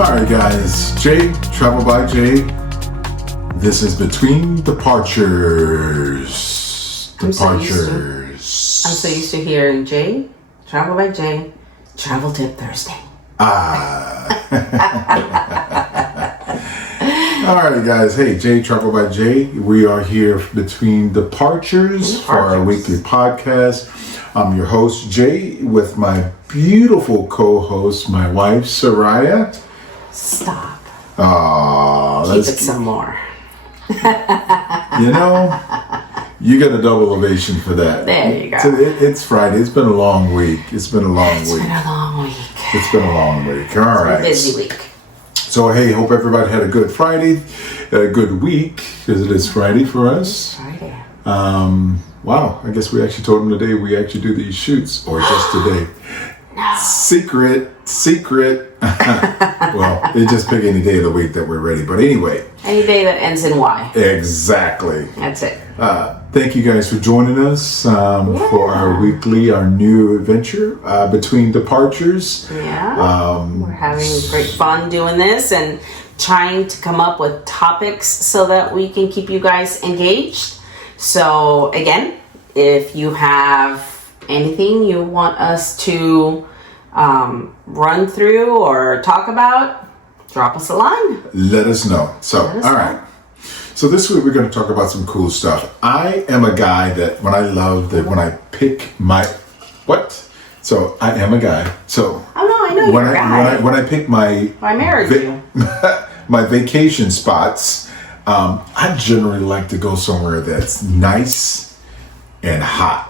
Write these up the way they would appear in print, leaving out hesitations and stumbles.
Alright guys, Jay, Travel by Jay. This is Between Departures. I'm so used to hearing Jay, Travel by Jay, Travel Tip Thursday. Alright guys, hey, Jay, Travel by Jay. We are here between Departures for our weekly podcast. I'm your host, Jay, with my beautiful co-host, my wife, Soraya. Stop. Keep it some more. You know, you get a double ovation for that. There you go. It's Friday. It's been a long week. It's been a long week. All right. A busy week. So, hey, hope everybody had a good Friday, a good week, because it is Friday for us. Friday. Wow, I guess we actually told them today we actually do these shoots, or just today. No. Secret. Well, they just pick any day of the week that we're ready. But anyway. Any day that ends in Y. Exactly. That's it. Thank you guys for joining us for our new adventure, Between Departures. Yeah. We're having great fun doing this and trying to come up with topics so that we can keep you guys engaged. So again, if you have anything you want us to run through or talk about, drop us a line. Let us know. So, all right. So this week we're going to talk about some cool stuff. I am a guy that when I pick my So I am a guy. So I know you're a guy. When I pick my I married you. my vacation spots, I generally like to go somewhere that's nice and hot.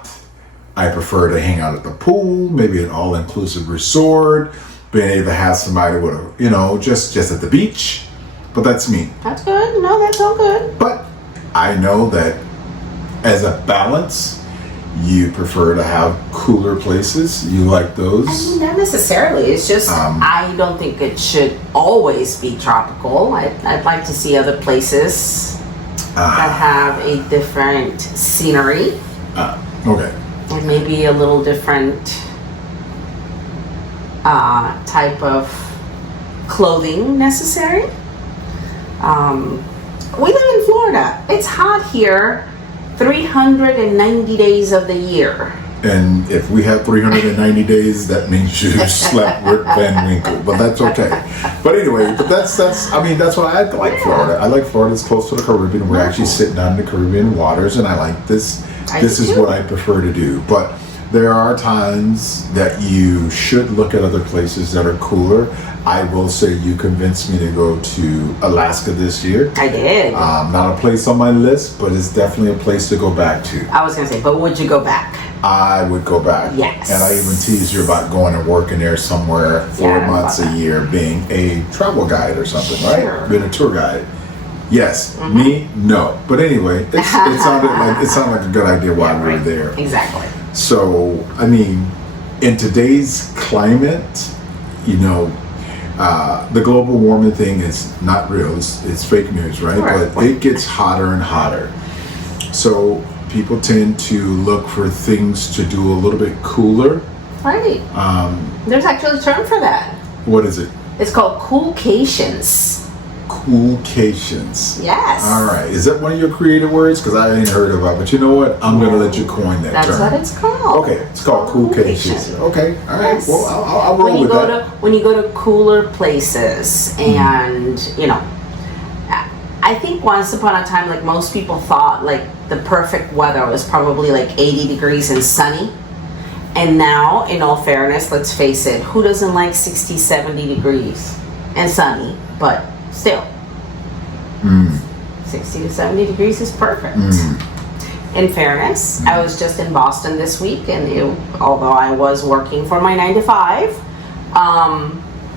I prefer to hang out at the pool, maybe an all-inclusive resort, being able to have somebody with just at the beach. But that's me. That's good. No, that's all good. But I know that as a balance, you prefer to have cooler places. You like those? I mean, not necessarily. It's just I don't think it should always be tropical. I'd like to see other places that have a different scenery. Okay. And maybe a little different type of clothing necessary. We live in Florida. It's hot here 390 days of the year. And if we have 390 days, that means you slept Rip Van Winkle. But that's okay. But anyway, that's why I like Florida. I like Florida. It's close to the Caribbean. We're actually sitting on the Caribbean waters, and I like this. This is what I prefer to do. But there are times that you should look at other places that are cooler. I will say you convinced me to go to Alaska this year. I did. Not a place on my list, but it's definitely a place to go back to. I was going to say, but would you go back? I would go back. Yes. And I even teased you about going and working there somewhere 4 months a year, being a travel guide or something, right? Being a tour guide. Yes. Mm-hmm. Me, no. But anyway, it sounded like a good idea while we were there. Exactly. So, I mean, in today's climate, the global warming thing is not real. It's fake news, right? But it gets hotter and hotter. So people tend to look for things to do a little bit cooler. Right. There's actually a term for that. What is it? It's called Coolcations. Coolcations. Yes. All right. Is that one of your creative words? Because I ain't heard about it. But you know what? I'm going to let you coin that term. That's what it's called. Okay. It's called Coolcations. Okay. All right. Yes. Well, I'll roll with that. When you go to cooler places and, I think once upon a time, like most people thought, like the perfect weather was probably like 80 degrees and sunny. And now, in all fairness, let's face it, who doesn't like 60, 70 degrees and sunny? But still, 60 to 70 degrees is perfect. In fairness, I was just in Boston this week, and although I was working for my 9 to 5,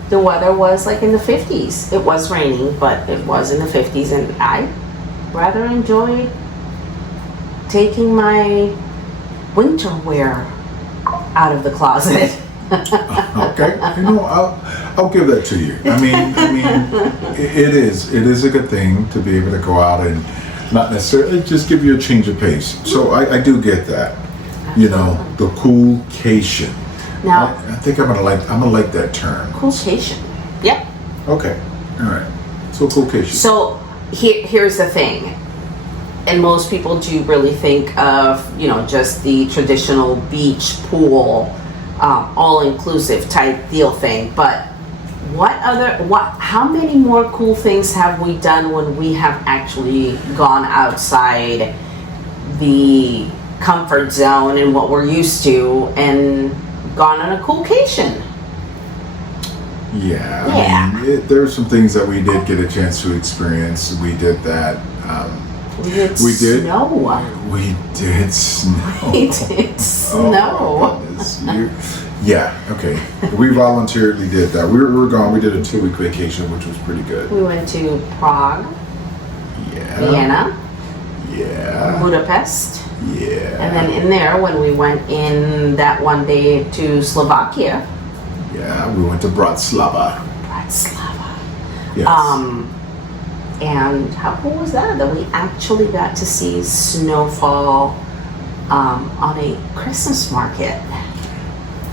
the weather was like in the 50s. It was raining, but it was in the 50s, and I rather enjoyed taking my winter wear out of the closet. Okay, I'll give that to you. I mean, it is a good thing to be able to go out and not necessarily just give you a change of pace. So I do get that. The Coolcation. Now, I think I'm gonna like that term. Coolcation. Yep. Okay. All right. So Coolcations. So here's the thing. And most people do really think of, just the traditional beach pool, all-inclusive type deal thing. But how many more cool things have we done when we have actually gone outside the comfort zone and what we're used to and gone on a coolcation? Yeah. Yeah. I mean, there are some things that we did get a chance to experience. We did that. We did We did. snow. We did snow. We did snow. Oh my goodness. Yeah, okay. We voluntarily did that. We were gone. We did a 2-week vacation, which was pretty good. We went to Prague, Yeah. Vienna, Yeah. Budapest, Yeah. and then in there when we went in that one day to Slovakia, Yeah, we went to Bratislava. Bratislava. Yes. And how cool was that? That we actually got to see snowfall on a Christmas market.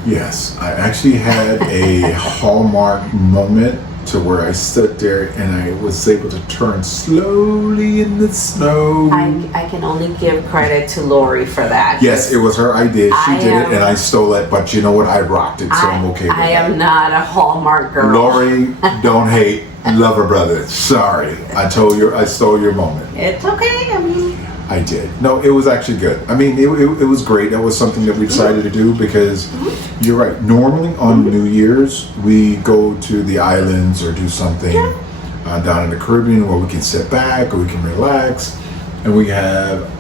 Yes, I actually had a hallmark moment to where I stood there and I was able to turn slowly in the snow. I can only give credit to Lori for that. Yes, it was her idea. She I did it am- and I stole it, but you know what? I rocked it, so I'm okay with I that. am not a Hallmark girl. Lori, don't hate. Love her brother. Sorry. I stole your moment. It's okay. I mean, I did. No, it was actually good. I mean, it was great. That was something that we decided to do because you're right. Normally on New Year's, we go to the islands or do something down in the Caribbean where we can sit back or we can relax. And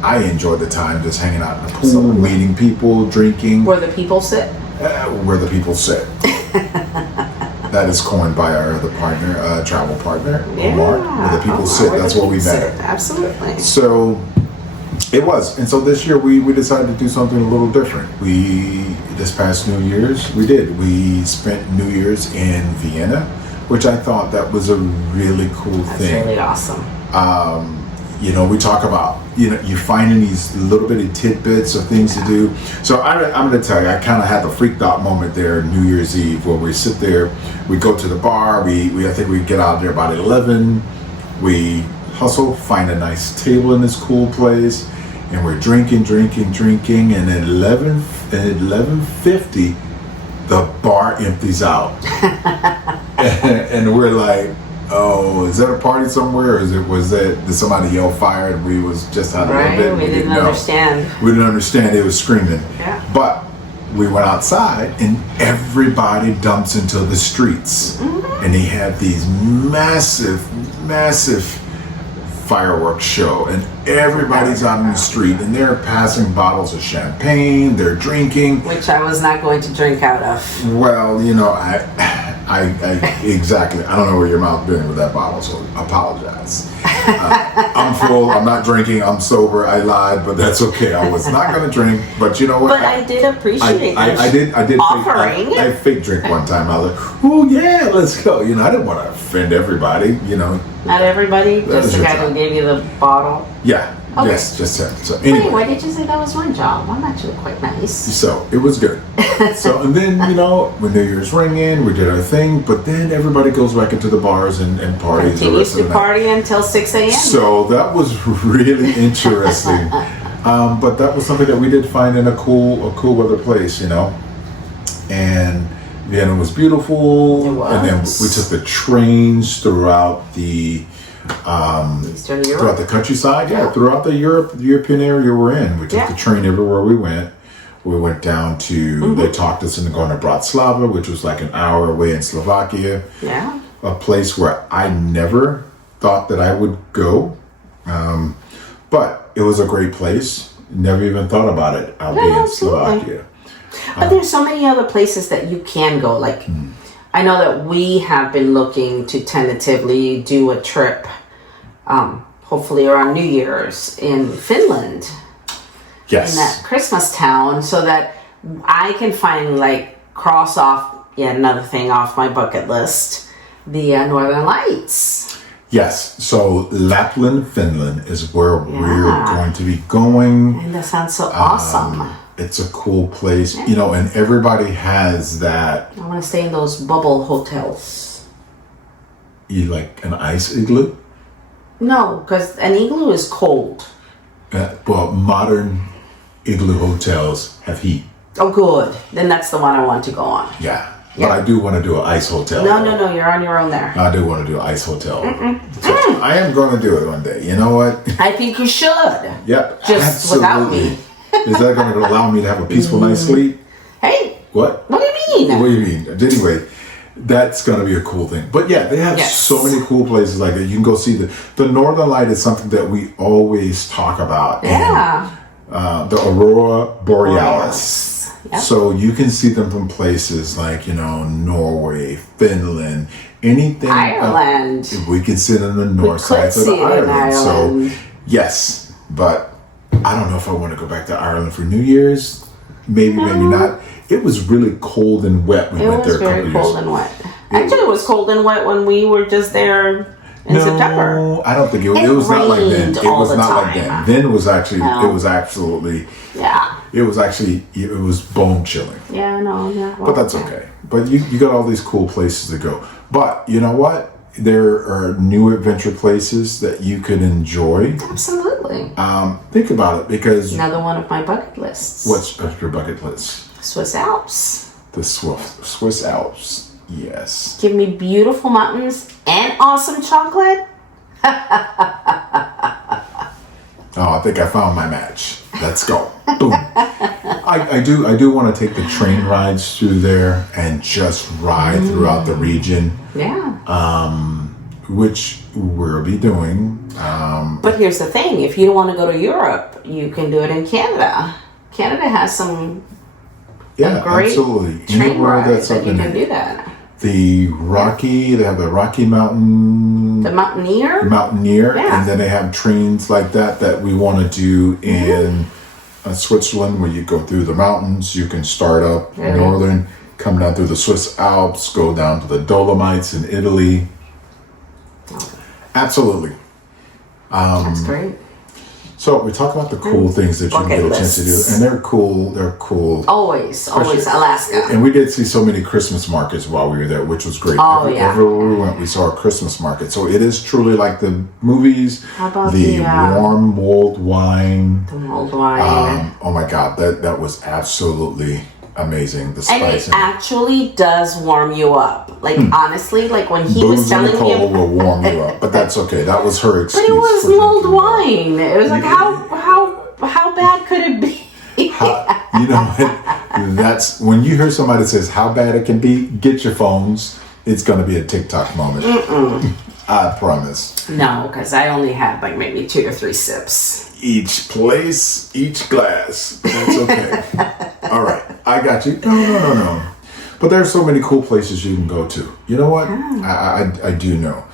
I enjoyed the time just hanging out in the pool, meeting people, drinking. where the people sit. Where the people sit. That is coined by our other partner, travel partner, Omar. Where the people sit. Where That's the where we people met. sit. Absolutely. So it was. And so this year we decided to do something a little different. This past New Year's, we spent New Year's in Vienna, which I thought that was a really cool That's thing. really awesome. We talk about, you finding these little bitty tidbits of things to do. So I'm going to tell you, I kind of had the freaked out moment there New Year's Eve where we sit there, we go to the bar, I think we get out there about 11, we hustle, find a nice table in this cool place, and we're drinking, and at 11:50, the bar empties out. And we're like, oh, is that a party somewhere, or did somebody yell fire and we was just out a little bit? We didn't know. understand. We didn't understand. It was screaming. Yeah. But we went outside and everybody dumps into the streets. Mm-hmm. And they have these massive fireworks show, and everybody's out in the street and they're passing bottles of champagne, they're drinking. Which I was not going to drink out of. Well, I exactly. I don't know where your mouth been with that bottle, so apologize. I'm full. I'm not drinking. I'm sober. I lied, but that's okay. I was not going to drink, but you know what? But I did appreciate I did offering. I fake drink one time. I was like, oh yeah, let's go. I didn't want to offend everybody. Not everybody, That just is the your guy job. who gave you the bottle. Yeah. Okay. Yes, just him. So Wait, anyway. why did you say that was my job? I'm actually quite nice. So it was good. So and then when New Year's ring we did our thing, but then everybody goes back into the bars and parties. the Continues rest of to the night. party until 6 a.m. So that was really interesting. But that was something that we did find in a cool weather place, And Vienna was beautiful. It was. And then we took the trains throughout the Eastern Europe. throughout the countryside. Yeah, Yeah. throughout the European area we're in. We took Yeah. the train everywhere we went. We went down to, they talked us into going to Bratislava, which was like an hour away in Slovakia. Yeah. A place where I never thought that I would go. But it was a great place. Never even thought about it. I'll be in absolutely. Slovakia. But there's so many other places that you can go. Like, I know that we have been looking to tentatively do a trip, hopefully around New Year's in Finland, Yes. in that Christmas town, so that I can cross off yet another thing off my bucket list, the Northern Lights. Yes. So Lapland, Finland is where we're Yeah. going to be going. And that sounds so awesome. It's a cool place, and everybody has that. I want to stay in those bubble hotels. You like an ice igloo? No, because an igloo is cold. Well, modern igloo hotels have heat. Oh, good. Then that's the one I want to go on. Yeah. Yeah. But I do want to do an ice hotel. No, you're on your own there. I do want to do an ice hotel. So I am going to do it one day. You know what? I think you should. Yep. Just absolutely. without me. Is that going to allow me to have a peaceful night's sleep? Hey. What? What do you mean? What do you mean? Anyway, that's going to be a cool thing. But yeah, they have so many cool places like that. You can go see the Northern Light is something that we always talk about. Yeah. And, the Aurora Borealis. Yep. So you can see them from places like, Norway, Finland, anything. Ireland. We can sit on the north side of Ireland. So, yes, but I don't know if I want to go back to Ireland for New Year's. Maybe not. It was really cold and wet when we went there a couple of years. It was very cold and wet. Actually, it was cold and wet when we were just there in September. No, I don't think it was not like then. It was not like then. Then it was actually, it was absolutely, it was bone chilling. Yeah, no, yeah. But that's okay. But you got all these cool places to go. But you know what? There are new adventure places that you could enjoy. Absolutely. Think about it because... Another one of my bucket lists. What's your bucket list? Swiss Alps. The Swiss Alps. Yes. Give me beautiful mountains and awesome chocolate. Oh, I think I found my match. Let's go. Boom. I do want to take the train rides through there and just ride throughout the region. Yeah. Which we'll be doing. But here's the thing. If you don't want to go to Europe, you can do it in Canada. Canada has some great absolutely. train rides that you can do that. They have the Rocky Mountain... The Mountaineer? Yeah. And then they have trains like that we want to do in Switzerland, where you go through the mountains. You can start up northern, come down through the Swiss Alps, go down to the Dolomites in Italy. Absolutely. That's great. So we talk about the cool things that you can get a chance to do, and they're cool. They're cool. Always Alaska. And we did see so many Christmas markets while we were there, which was great. Everywhere we went, we saw a Christmas market. So it is truly like the movies. How about the warm mulled wine? The mulled wine. Oh my God, that was absolutely amazing. The spice. And it actually does warm you up. Like honestly, like when he was telling Nicole me, will warm you up, but that's okay. That was her excuse. But it was mulled wine. It was like how bad could it be? You know, that's when you hear somebody says how bad it can be. Get your phones. It's going to be a TikTok moment. I promise. No, because I only had like maybe 2 to 3 sips. Each place, each glass. That's okay. All right, I got you. No. But there's so many cool places you can go to. You know what? I do know.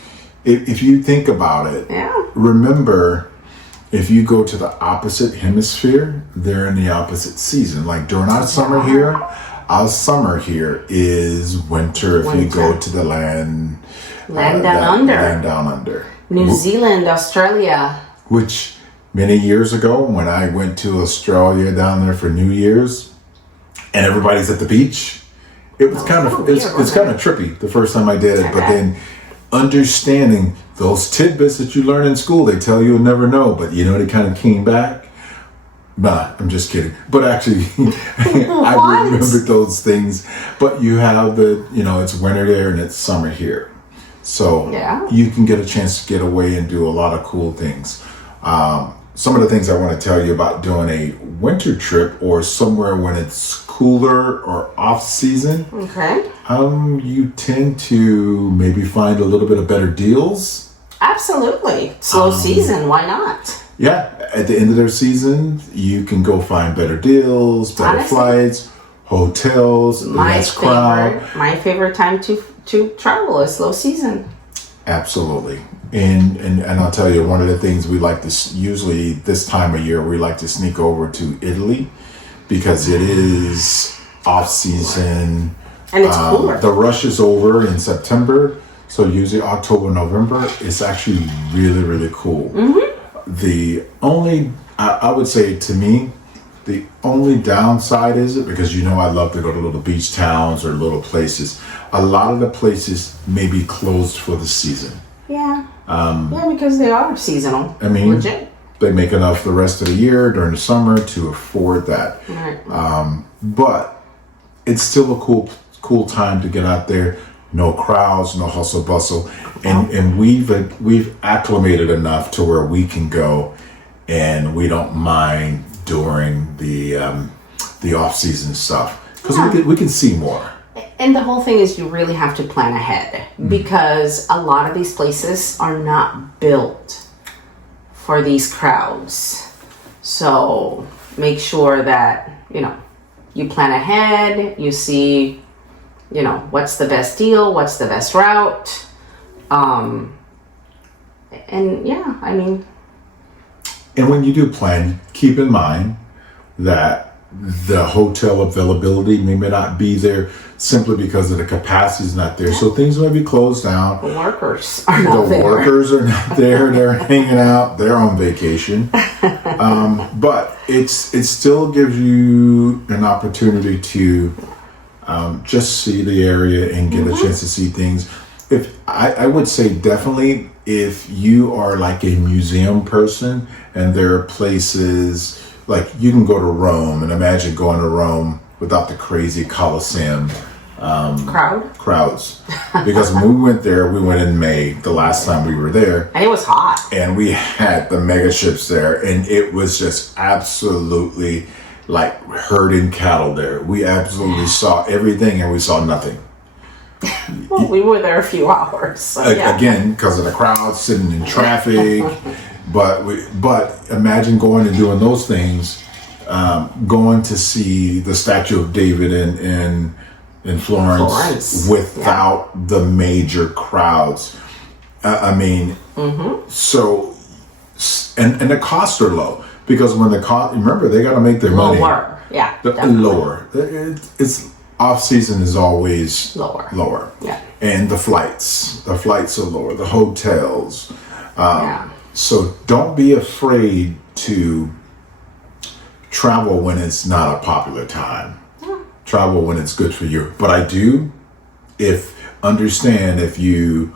If you think about it, remember, if you go to the opposite hemisphere, they're in the opposite season. Like during our summer here is winter. If you go to the land down under. New Zealand, Australia. Which many years ago, when I went to Australia down there for New Year's, and everybody's at the beach, it was kind of trippy the first time I did it. But then understanding those tidbits that you learn in school, they tell you'll never know, but they kind of came back. Nah, I'm just kidding. But actually, I remembered those things. But you have it's winter there and it's summer here. So you can get a chance to get away and do a lot of cool things. Some of the things I want to tell you about doing a winter trip or somewhere when it's cooler or off season. Okay. You tend to maybe find a little bit of better deals. Absolutely. Slow season, why not? Yeah, at the end of their season, you can go find better deals, better flights, hotels, less crowd. My favorite time to travel is slow season. Absolutely. And I'll tell you, one of the things we like to usually this time of year, we like to sneak over to Italy because it is off season. And it's cooler. The rush is over in September. So usually October, November, it's actually really, really cool. Mm-hmm. The only, I would say to me, The only downside is it, because I love to go to little beach towns or little places. A lot of the places may be closed for the season. Yeah. Yeah, because they are seasonal. I mean, legit. They make enough the rest of the year during the summer to afford that. Right. But it's still a cool time to get out there. No crowds, no hustle bustle, and we've acclimated enough to where we can go, and we don't mind during the off season stuff because we can see more. And the whole thing is you really have to plan ahead because a lot of these places are not built for these crowds. So make sure that, you plan ahead, you see, what's the best deal, what's the best route. And yeah, I mean. And when you do plan, keep in mind that the hotel availability may not be there simply because of the capacity is not there. So things may be closed down. The workers are not there. The workers are not there. They're hanging out. They're on vacation. But it still gives you an opportunity to just see the area and get a chance to see things. If I would say definitely if you are like a museum person and there are places like you can go to Rome and imagine going to Rome without the crazy Colosseum crowds. Because when we went there, we went in May, the last time we were there. And it was hot. And we had the mega ships there and it was just absolutely like herding cattle there. We absolutely saw everything and we saw nothing. Well, we were there a few hours. So Again, because of the crowds sitting in traffic. But imagine going and doing those things, going to see the Statue of David in Florence without the major crowds. So, and the costs are low because when remember, they got to make their money. Lower, yeah. Lower. It's off season is always lower. Yeah. And the flights are lower. The hotels. So don't be afraid to travel when it's not a popular time. Yeah. Travel when it's good for you. But I do, understand if you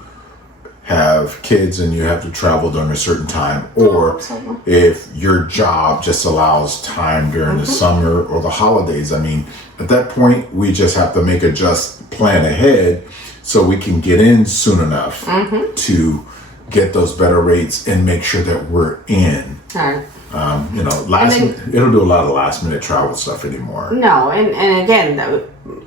have kids and you have to travel during a certain time, or if your job just allows time during the summer or the holidays. I mean, at that point, we just have to plan ahead so we can get in soon enough to get those better rates and make sure that we're in. All right. It'll do a lot of last minute travel stuff anymore. No, and again,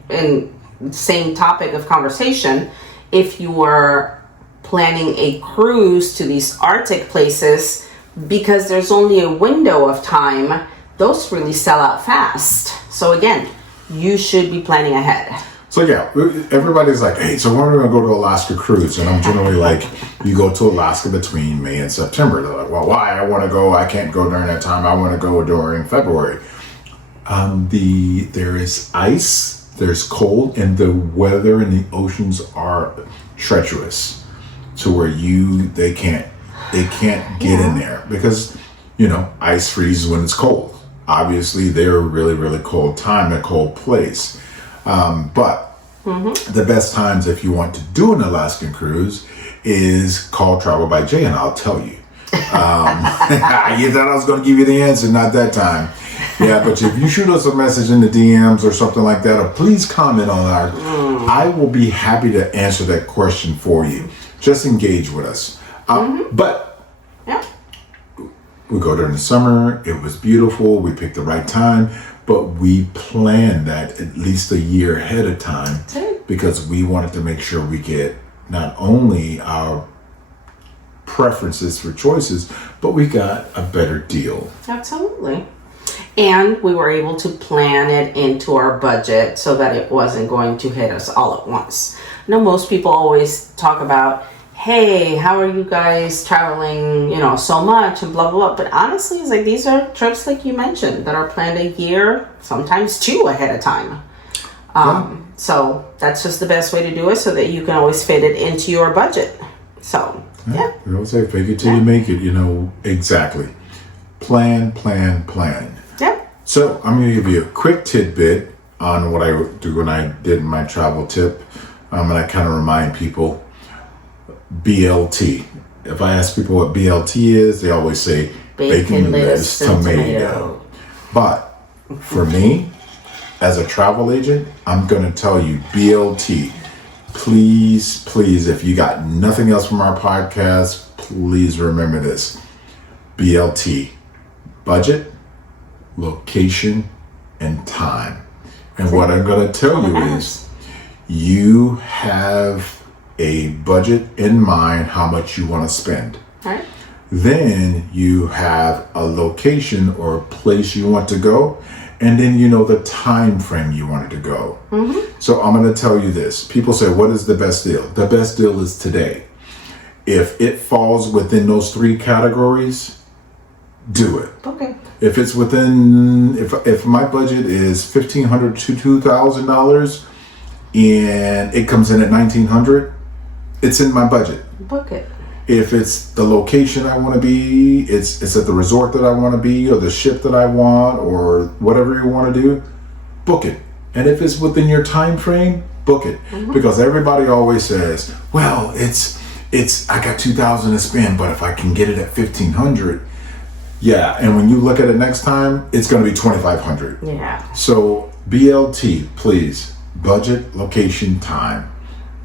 in same topic of conversation, if you were planning a cruise to these Arctic places, because there's only a window of time, those really sell out fast. So again, you should be planning ahead. So yeah, everybody's like, hey, so when are we going to go to Alaska cruise? And I'm generally like, you go to Alaska between May and September. They're like, well, why? I want to go. I can't go during that time. I want to go during February. There is ice, there's cold, and the weather in the oceans are treacherous to where they can't get in there because, ice freezes when it's cold. Obviously, they're a really, really cold time, a cold place. But the best times if you want to do an Alaskan cruise is call Travel by Jay and I'll tell you. You thought I was going to give you the answer, not that time. Yeah, but if you shoot us a message in the DMs or something like that, or please comment on I will be happy to answer that question for you. Just engage with us. But we go during the summer. It was beautiful. We picked the right time. But we planned that at least a year ahead of time because we wanted to make sure we get not only our preferences for choices, but we got a better deal. Absolutely. And we were able to plan it into our budget so that it wasn't going to hit us all at once. I know most people always talk about, hey, how are you guys traveling, so much and blah, blah, blah. But honestly, it's like these are trips like you mentioned that are planned a year, sometimes 2 ahead of time. So that's just the best way to do it so that you can always fit it into your budget. So, yeah. We always say fake it till you make it, exactly. Plan. Yep. So I'm going to give you a quick tidbit on what I do when I did my travel tip. And I kind of remind people BLT. If I ask people what BLT is, they always say bacon, lettuce, tomato. But for me, as a travel agent, I'm going to tell you BLT. Please, please, if you got nothing else from our podcast, please remember this. BLT. Budget, location, and time. And what I'm going to tell you is you have a budget in mind how much you want to spend. All right. Then you have a location or a place you want to go, and then you know the time frame you wanted to go. So I'm going to tell you this. People say, what is the best deal? The best deal is today. If it falls within those three categories, do it. Okay. If it's within, if my budget is $1,500 to $2,000 and it comes in at $1,900, it's in my budget. Book it. If it's the location I want to be, it's at the resort that I want to be, or the ship that I want, or whatever you want to do, book it. And if it's within your time frame, book it. Because everybody always says, well, it's I got $2,000 to spend, but if I can get it at $1,500, yeah. And when you look at it next time, it's going to be $2,500. Yeah. So BLT, please, budget, location, time.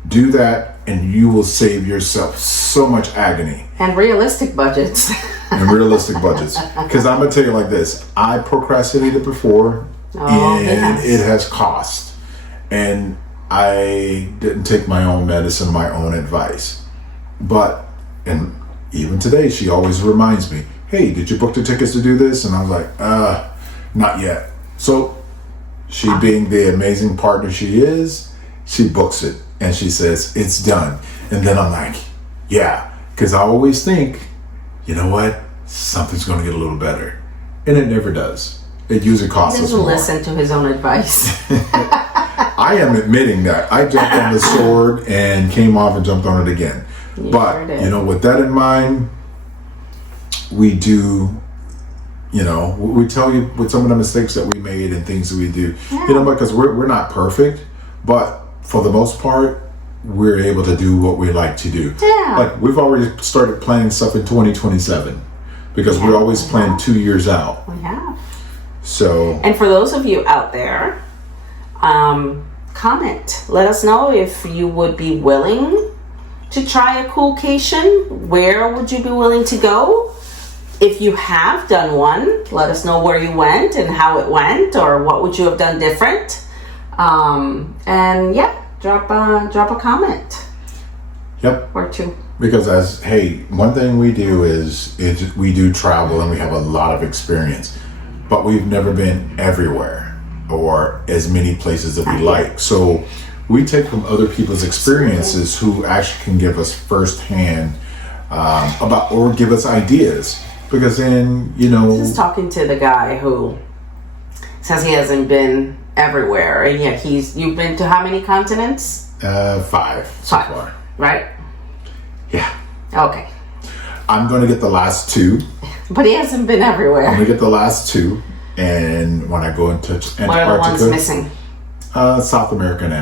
Do that, and you will save yourself so much agony. And realistic budgets. And realistic budgets. Because I'm going to tell you like this. I procrastinated before, and it has cost. And I didn't take my own medicine, my own advice. But, and even today, she always reminds me, hey, did you book the tickets to do this? And I was like, not yet. So she, being the amazing partner she is, she books it. And she says, it's done. And then I'm like, yeah. Because I always think, you know what? Something's going to get a little better. And it never does. It usually costs us more. He doesn't listen to his own advice. I am admitting that. I jumped on the sword and came off and jumped on it again. But, you know, with that in mind, we do, you know, we tell you with some of the mistakes that we made and things that we do, you know, because we're not perfect, but for the most part, we're able to do what we like to do. Yeah. Like, we've already started planning stuff in 2027 because we always plan 2 years out. We have. So. And for those of you out there, comment. Let us know if you would be willing to try a Coolcation. Where would you be willing to go? If you have done one, let us know where you went and how it went, or what would you have done different. And yeah, drop a comment. Yep. Or two. Because one thing we do is we do travel and we have a lot of experience, but we've never been everywhere or as many places as we like. So we take from other people's experiences who actually can give us firsthand about, or give us ideas. Because then, you know, just talking to the guy who says he hasn't been everywhere, and yet you've been to how many continents? 5 so far. Right? Yeah. Okay. I'm going to get the last 2. But he hasn't been everywhere. I'm going to get the last 2, and when I go into Antarctica. What are the ones missing? South America and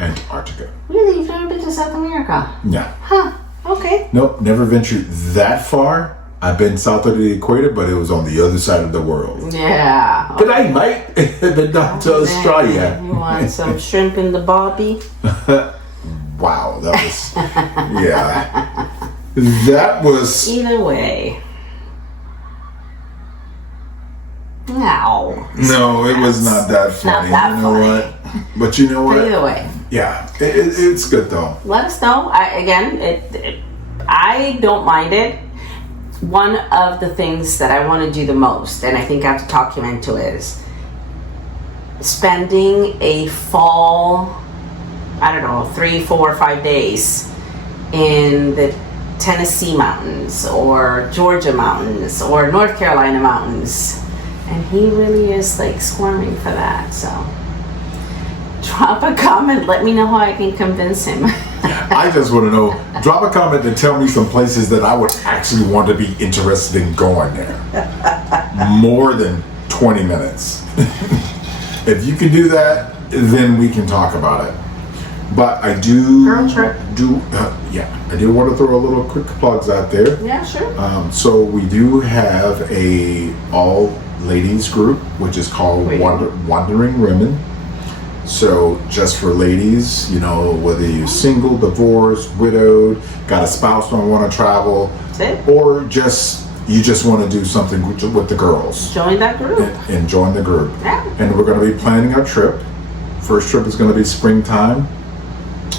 Antarctica. Really? You've never been to South America? Yeah. Huh. Okay. Nope, never ventured that far. I've been south of the equator, but it was on the other side of the world. Yeah. Okay. But I might, but not to Australia. You want some shrimp in the barbie? Wow, that was, yeah. That was... Either way. No. No, it was not that funny. Not that funny. What? But you know what? But either way. Yeah, it's good though. Let us know. I don't mind it. One of the things that I want to do the most, and I think I have to talk you into, is spending a fall, 3, 4, 5 days in the Tennessee mountains or Georgia mountains or North Carolina mountains. And he really is like squirming for that. So drop a comment. Let me know how I can convince him. I just want to know, drop a comment and tell me some places that I would actually want to be interested in going there. More than 20 minutes. If you can do that, then we can talk about it. But I do Girl trip. I do want to throw a little quick plugs out there. Yeah, sure. So we do have a all ladies group, which is called Wandering Women. So just for ladies, you know, whether you're single, divorced, widowed, got a spouse, don't want to travel, or you just want to do something with the girls. Join that group. And join the group. Yeah. And we're going to be planning our trip. First trip is going to be springtime.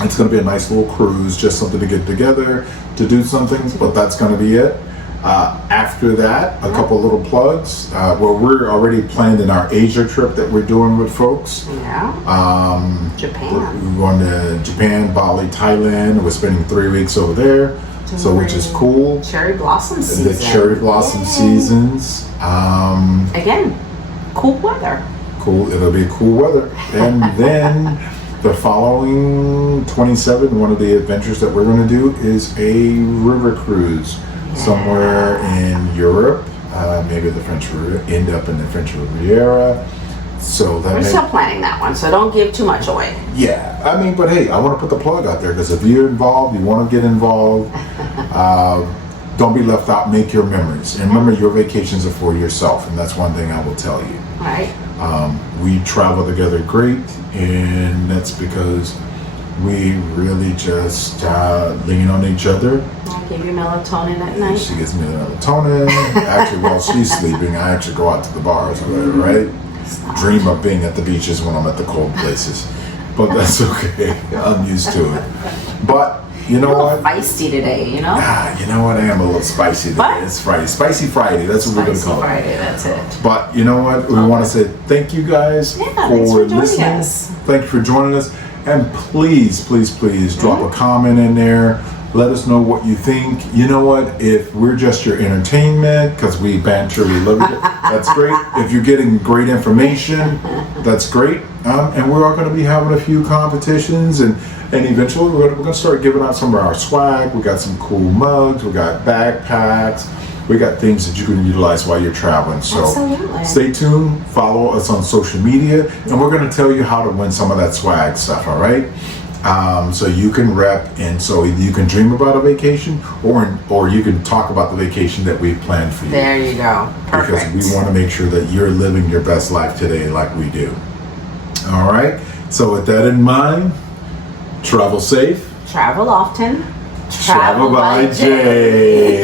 It's going to be a nice little cruise, just something to get together, to do some things, but that's going to be it. After that, a couple little plugs. Well, we're already planned in our Asia trip that we're doing with folks. Yeah. Japan. We're going to Japan, Bali, Thailand. We're spending 3 weeks over there, which is cool. Cherry blossom season. The cherry blossom seasons. Again, cool weather. Cool. It'll be cool weather. And then the following 27, one of the adventures that we're going to do is a river cruise somewhere in Europe. Maybe the French end up in the French Riviera. So that we're still planning that one, so don't give too much away. Yeah, I mean, but hey, I want to put the plug out there because if you're involved, you want to get involved. Don't be left out. Make your memories, and remember, your vacations are for yourself, and that's one thing I will tell you. Right. We travel together great, and that's because we really just lean on each other. I give you melatonin at night. She gives me melatonin. Actually, while she's sleeping, I actually go out to the bars or whatever, right? Dream of being at the beaches when I'm at the cold places. But that's okay. I'm used to it. But you know what? Feisty today, you know? You know what? I am a little spicy today. But it's Friday. Spicy Friday. That's what we're going to call it. Friday, that's it. But you know what? We want to say thank you guys for listening. Us. Thank you for joining us. And please, please, please drop a comment in there. Let us know what you think. You know what? If we're just your entertainment, because we banter, we love it, that's great. If you're getting great information, that's great. And we're all going to be having a few competitions, and eventually we're going to start giving out some of our swag. We got some cool mugs. We got backpacks. We got things that you can utilize while you're traveling. So stay tuned. Follow us on social media, and we're going to tell you how to win some of that swag stuff. All right. So you can rep, and so you can dream about a vacation, or you can talk about the vacation that we've planned for you. There you go. Perfect. Because we want to make sure that you're living your best life today like we do. All right. So with that in mind, travel safe. Travel often. Travel by Jay.